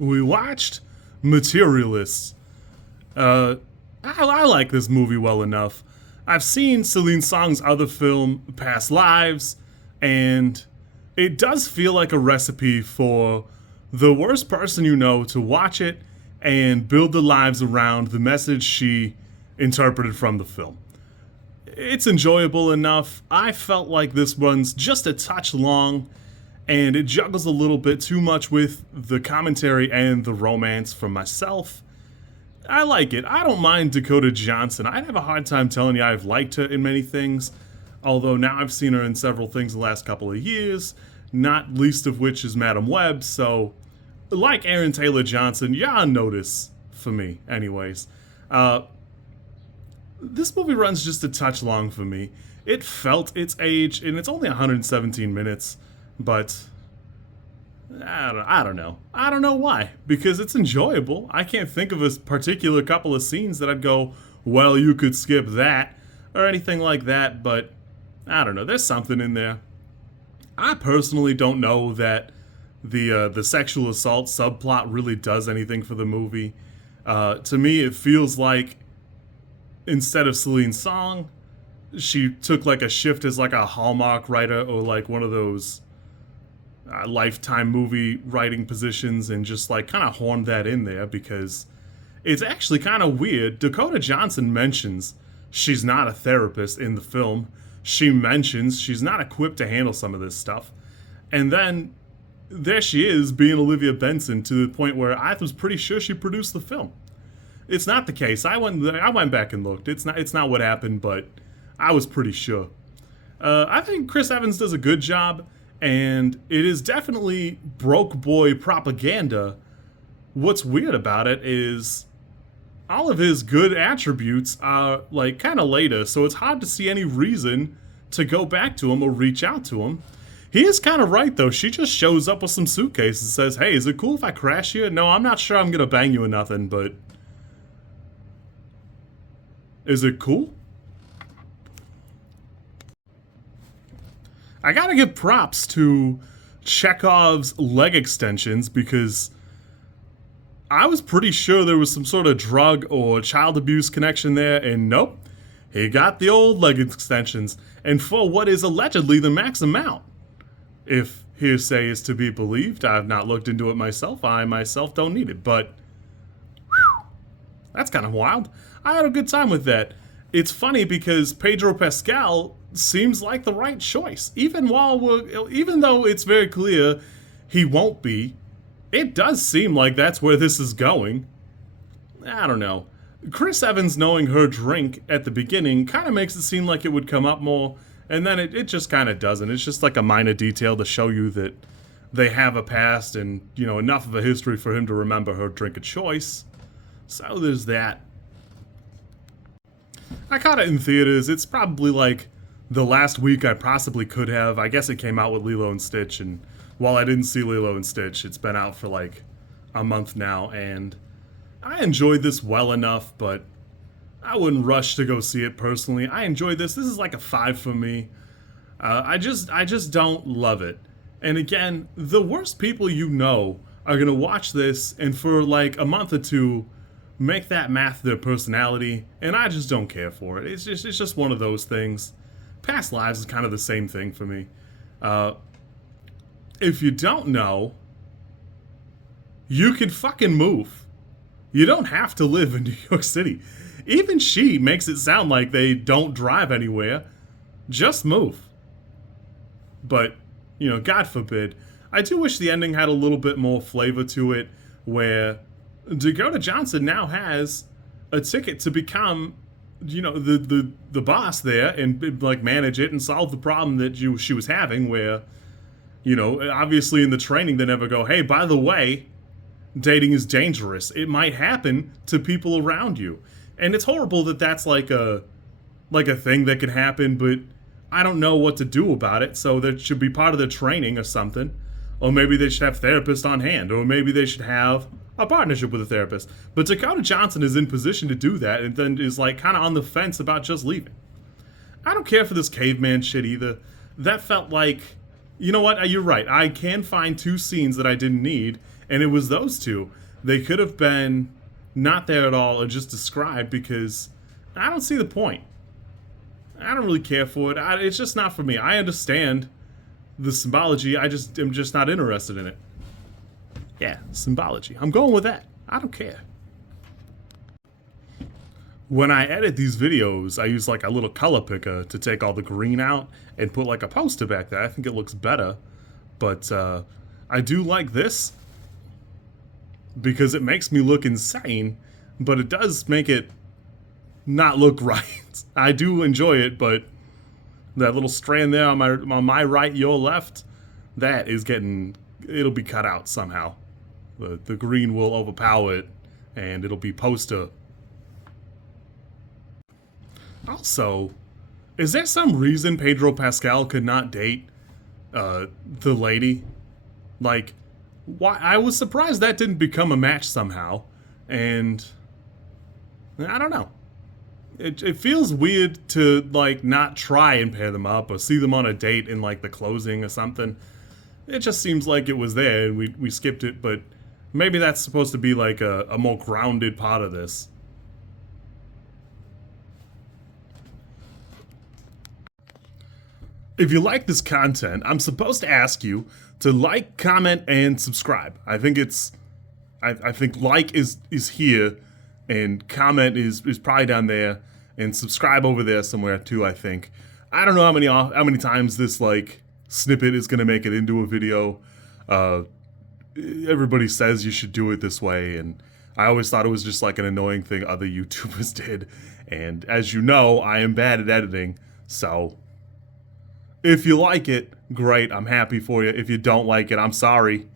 we watched Materialists. I like this movie well enough. I've seen Celine Song's other film, Past Lives, and it does feel like a recipe for the worst person you know to watch it and build their lives around the message she interpreted from the film. It's enjoyable enough. I felt like this one's just a touch long, and it juggles a little bit too much with the commentary and the romance for myself. I like it. I don't mind Dakota Johnson. I'd have a hard time telling you I've liked her in many things, although now I've seen her in several things the last couple of years, not least of which is Madam Web, so like Aaron Taylor Johnson, you're on notice for me, anyways. This movie runs just a touch long for me. It felt its age, and it's only 117 minutes, but I don't know. I don't know why, because it's enjoyable. I can't think of a particular couple of scenes that I'd go, well, you could skip that, or anything like that, but I don't know. There's something in there. I personally don't know that the sexual assault subplot really does anything for the movie. To me, it feels like instead of Celine Song, she took like a shift as like a Hallmark writer or like one of those Lifetime movie writing positions and just like kind of horned that in there because it's actually kind of weird. Dakota Johnson mentions she's not a therapist in the film. She mentions she's not equipped to handle some of this stuff. And then there she is being Olivia Benson to the point where I was pretty sure she produced the film. It's not the case. I went back and looked. It's not what happened, but I was pretty sure. I think Chris Evans does a good job, and it is definitely broke boy propaganda. What's weird about it is all of his good attributes are like kind of later, so it's hard to see any reason to go back to him or reach out to him. He is kind of right, though. She just shows up with some suitcase and says, hey, is it cool if I crash here? No, I'm not sure I'm going to bang you or nothing, but is it cool? I gotta give props to Chekhov's leg extensions because I was pretty sure there was some sort of drug or child abuse connection there, and nope, he got the old leg extensions, and for what is allegedly the max amount. If hearsay is to be believed, I've not looked into it myself. I myself don't need it, but whew, that's kind of wild. I had a good time with that. It's funny because Pedro Pascal seems like the right choice. Even though it's very clear he won't be, it does seem like that's where this is going. I don't know. Chris Evans knowing her drink at the beginning kind of makes it seem like it would come up more, and then it just kind of doesn't. It's just like a minor detail to show you that they have a past and, enough of a history for him to remember her drink of choice. So there's that. I caught it in theaters. It's probably like the last week I possibly could have. I guess it came out with Lilo and Stitch, and while I didn't see Lilo and Stitch, it's been out for like a month now, and I enjoyed this well enough, but I wouldn't rush to go see it personally. I enjoyed this. This is like a 5 for me. I just don't love it. And again, the worst people you know are gonna watch this and for like a month or two make that math their personality, and I just don't care for it. It's just one of those things. Past Lives is kind of the same thing for me. If you don't know, you can fucking move. You don't have to live in New York City. Even she makes it sound like they don't drive anywhere. Just move. But, God forbid. I do wish the ending had a little bit more flavor to it, where Dakota Johnson now has a ticket to become, the boss there and like manage it and solve the problem that she was having. Where, obviously in the training they never go, hey, by the way, dating is dangerous. It might happen to people around you, and it's horrible that that's like a thing that could happen. But I don't know what to do about it. So that should be part of the training or something. Or maybe they should have therapists on hand, or maybe they should have a partnership with a therapist. But Dakota Johnson is in position to do that and then is like kind of on the fence about just leaving. I don't care for this caveman shit either. That felt like, you know what, you're right. I can find 2 scenes that I didn't need, And it was those two. They could have been not there at all or just described, because I don't see the point. I don't really care for it. It's just not for me. I understand the symbology. I just am just not interested in it. Yeah, symbology. I'm going with that. I don't care. When I edit these videos, I use like a little color picker to take all the green out and put like a poster back there. I think it looks better. But I do like this because it makes me look insane, but it does make it not look right. I do enjoy it, but that little strand there on my right, your left, that is getting, it'll be cut out somehow. The green will overpower it, and it'll be poster. Also, is there some reason Pedro Pascal could not date the lady? Like, why? I was surprised that didn't become a match somehow, and I don't know. It feels weird to like not try and pair them up or see them on a date in like the closing or something. It just seems like it was there and we skipped it, but maybe that's supposed to be like a more grounded part of this. If you like this content, I'm supposed to ask you to like, comment, and subscribe. I think I think like is here, and comment is probably down there, and subscribe over there somewhere too. I think. I don't know how many times this like snippet is gonna make it into a video. Everybody says you should do it this way, and I always thought it was just like an annoying thing other YouTubers did. And as you know, I am bad at editing, so if you like it, great, I'm happy for you. If you don't like it, I'm sorry.